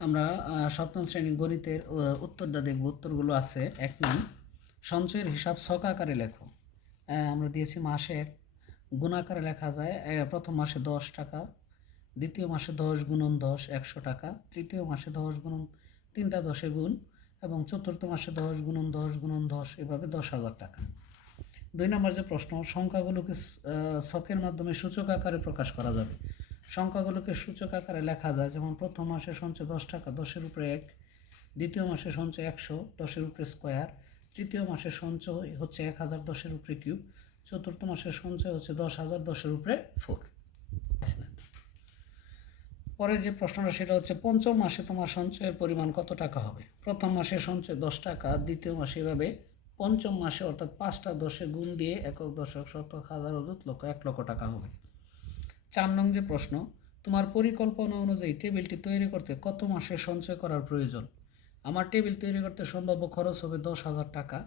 আমরা সপ্তম শ্রেণী গণিতের উত্তরটা দেখব। উত্তরগুলো আছে। 1 নং, সঞ্চয়ের হিসাব ছক আকারে লেখো। আমরা দিয়েছি মাসে গুণ আকারে লেখা যায়। প্রথম মাসে 10 টাকা, দ্বিতীয় মাসে 10 গুণন 10 100 টাকা, তৃতীয় মাসে 10 গুণন 3টা 10-এ গুণ, এবং চতুর্থ মাসে 10 গুণন 10 গুণন 10, এভাবে 10,000 টাকা। 2 নম্বর যে প্রশ্ন, সংখ্যাগুলোকে ছকের মাধ্যমে সূচক আকারে প্রকাশ করা যাবে। সংখ্যাগুলোকে সূচক আকারে লেখা যায়, যেমন প্রথম মাসে সঞ্চয় 10 টাকা 10-এর উপরে 1, দ্বিতীয় মাসে সঞ্চয় 100 10-এর উপরে স্কোয়ার, তৃতীয় মাসে সঞ্চয় হচ্ছে 1000 10-এর উপরে কিউব, চতুর্থ মাসের সঞ্চয় হচ্ছে 10,000 10-এর উপরে 4। পরে যে প্রশ্নটা সেটা হচ্ছে, পঞ্চম মাসে তোমার সঞ্চয়ের পরিমাণ কত টাকা হবে? প্রথম মাসে সঞ্চয় 10 টাকা, দ্বিতীয় মাসে এভাবে, পঞ্চম মাসে অর্থাৎ 5টা 10-এ গুণ দিয়ে একক দশক শতক হাজার অযুত লক্ষ 1 লক্ষ টাকা হবে। 4 নং যে প্রশ্ন, তোমার পরিকল্পনা অনুযায়ী টেবিলটি তৈরি করতে কত মাসে সঞ্চয় করার প্রয়োজন? আমার টেবিল তৈরি করতে সম্ভাব্য খরচ হবে 10,000 টাকা,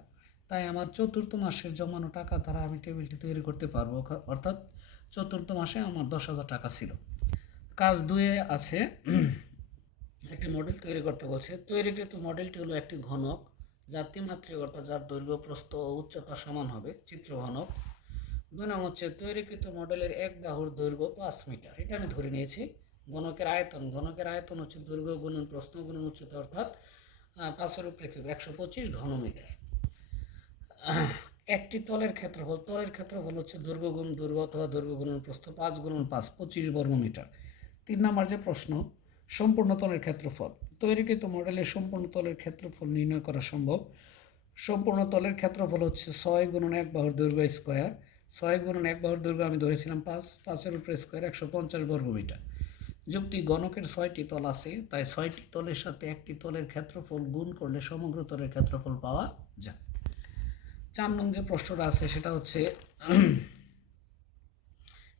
তাই আমার চতুর্থ মাসের জমানো টাকা দ্বারা আমি টেবিলটি তৈরি করতে পারবো, অর্থাৎ চতুর্থ মাসে আমার 10,000 টাকা ছিল। কাজ 2-এ আছে, একটি মডেল তৈরি করতে বলছে। তৈরিকৃত মডেলটি হলো একটি ঘনক যার ত্রিমাত্রিক, অর্থাৎ যার দৈর্ঘ্য প্রস্থ ও উচ্চতা সমান হবে, চিত্র ঘনক। 2 নং হচ্ছে, তৈরিকৃত মডেলের এক বাহুর দৈর্ঘ্য 5 মিটার। এটা আমি ধরে নিয়েছি। ঘনকের আয়তন হচ্ছে দৈর্ঘ্য গুণন প্রস্থ গুণন উচ্চতা, অর্থাৎ 5-এর উপরে 125 ঘনমিটার। একটি তলের ক্ষেত্রফল হচ্ছে দৈর্ঘ্য গুণ দৈর্ঘ্য অথবা দৈর্ঘ্য গুণন প্রস্থ, 5 গুণন 5 25 বর্গমিটার। 3 নম্বর যে প্রশ্ন, সম্পূর্ণ তলের ক্ষেত্রফল। তৈরিকৃত মডেলের সম্পূর্ণ তলের ক্ষেত্রফল নির্ণয় করা সম্ভব। সম্পূর্ণ তলের ক্ষেত্রফল হচ্ছে 6 গুণন 1 বাহুর দৈর্ঘ্য স্কোয়ার। 6 গুণন 1 বাহুর দৈর্ঘ্য আমি ধরেছিলাম 5, 5-এর উপরে স্কোয়ার 150 বর্গমিটার। যুক্তি, গণকের 6টি তল আছে, তাই 6টি তলের সাথে একটি তলের ক্ষেত্রফল গুণ করলে সমগ্র তলের ক্ষেত্রফল পাওয়া যায়। 4 নং যে প্রশ্নটা আছে সেটা হচ্ছে,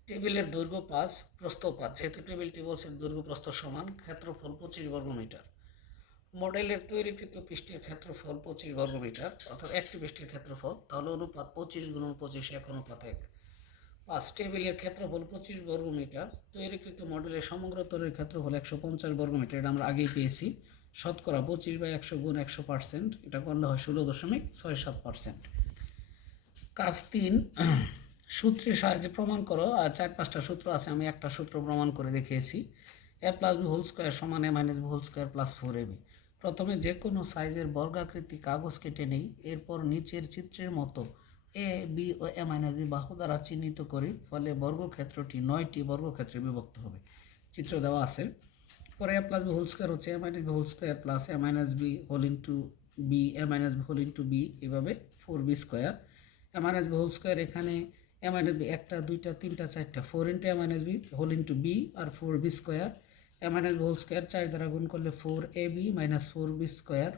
টেবিলের দৈর্ঘ্য 5 প্রস্থ 5, যেহেতু টেবিলটি বলছে দৈর্ঘ্য প্রস্থ সমান, ক্ষেত্রফল 25 বর্গমিটার। মডেলের তৈরিকৃত পৃষ্ঠের ক্ষেত্রফল 25 বর্গমিটার, অর্থাৎ একটি পৃষ্ঠের ক্ষেত্রফল, তাহলে অনুপাত 25 গুণন 25 1 অনুপাত 1। 5, টেবিলের ক্ষেত্রফল 25 বর্গমিটার, তৈরিকৃত মডেলের সমগ্র তলের ক্ষেত্রফল 150 বর্গমিটার। এটা আমরা আগেই পেয়েছি। শতকরা 25/100 গুণ 100%, এটা করলে হয় 16.67%। কাজ 3, সূত্রের সাহায্যে প্রমাণ করো। আর 4-5টা সূত্র আছে, আমি একটা সূত্র প্রমাণ করে দেখিয়েছি। a + b হোল স্কোয়ার সমান a - b whole square plus 4ab। প্রথমে যে কোনো সাইজের বর্গাকৃতি কাগজ কেটে নেই, এরপর নিচের চিত্রের মতো a, b O a - b বাহু দ্বারা চিহ্নিত করি, ফলে বর্গক্ষেত্রটি 9টি বর্গক্ষেত্রে বিভক্ত হবে। চিত্র দেওয়া আছে। পরে a + b হোল স্কোয়ার হচ্ছে a - b whole square plus a - b whole into b, a - b whole into b, এভাবে 4b square. a - b whole square, এখানে a - b 1টা 2টা 3টা 4টা, 4 into a - b whole into b আর 4b square. a - b whole square 4 দ্বারা গুণ করলে 4ab মাইনাস 4b স্কোয়ার,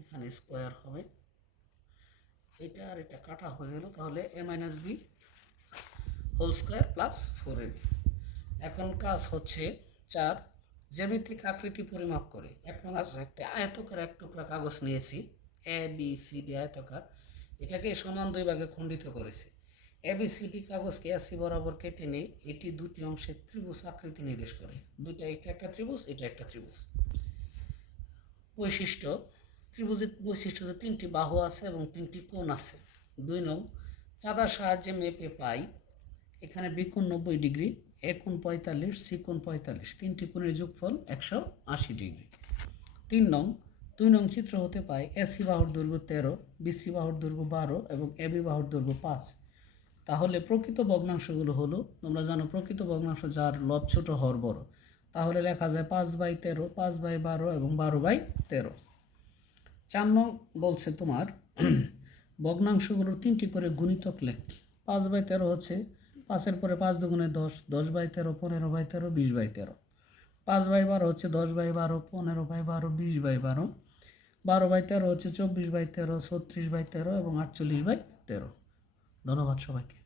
এখানে স্কোয়ার হবে, এটা আর এটা কাটা হয়ে গেল, তাহলে a - b whole square plus 4ab। এখন কাজ হচ্ছে 4, জ্যামিতিক আকৃতি পরিমাপ করে। একটা আয়তকার এক টুকরা কাগজ নিয়েছি, ABCD আয়তকার, এটাকে সমান 2 ভাগে খণ্ডিত করেছি। ABCD কাগজকে AC বরাবর কেটে নেই, এটি 2টি অংশে ত্রিভুজ আকৃতি নির্দেশ করে। দুইটা, এটা একটা ত্রিভুজ, এটা একটা ত্রিভুজ। বৈশিষ্ট্য, ত্রিভুজের বৈশিষ্ট্য 3টি বাহু আছে এবং 3টি কোণ আছে। 2 নং, চাঁদার সাহায্যে মেপে পাই, এখানে বি কোণ 90 ডিগ্রি, এ কোণ 45, সি কোণ 45, 3টি কোণের যোগফল 180 ডিগ্রি। 3 নং, 2 নং চিত্র হতে পায় এসি বাহুর দৈর্ঘ্য 13, বিসি বাহুর দৈর্ঘ্য 12 এবং এবি বাহুর দৈর্ঘ্য 5। তাহলে প্রকৃত ভগ্নাংশগুলো হলো, তোমরা জানো প্রকৃত ভগ্নাংশ যার লব ছোট হর বড়, তাহলে লেখা যায় 5/13, 5/12 এবং 12/13। 4 নং বলছে তোমার ভগ্নাংশগুলোর 3টি করে গুণিতক লেখ। 5/13 হচ্ছে 5-এর পরে 5 দুগুণে 10, 10/13, 15/13, 20/13। 5/12 হচ্ছে 10/12, 15/12, 20/12। 12/13 হচ্ছে 24/13, 36/13 এবং 48/13। ধন্যবাদ সবাইকে।